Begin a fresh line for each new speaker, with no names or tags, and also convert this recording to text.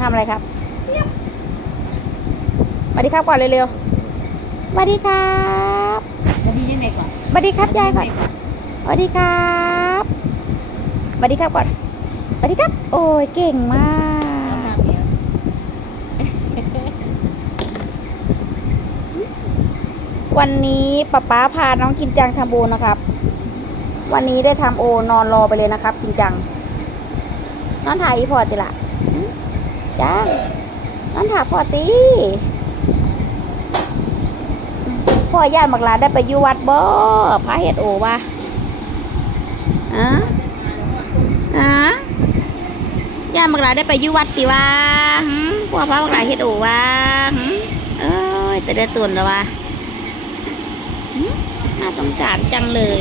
ทำอะไรครับสวัสดีครับก่อนเร็วๆสวัสดีครับ
จะมียังไงก่อน
สวัสดีครับยายก่อนสวัสดีครับสวัสดีครับก่อนสวัสดีครับ โอ้ยเก่งมากวันนี้ป๊าป๊าพาน้องกินจังทำโอนะครับ วันนี้ได้ทำโอนอนรอไปเลยนะครับ จริงจังนอนถ่ายอีพอจิละหึ จ้านอนถ่ายพอตีพ่อย่านบักลาได้ไปอยู่วัดบ่พระเฮ็ดโอวะอะอะย่านบักลาได้ไปอยู่วัดติวะพ่อพระบักลาเฮ็ดโอวะเอ้ยแต่ได้ตุนแล้ววะน่าสงสารจังเลย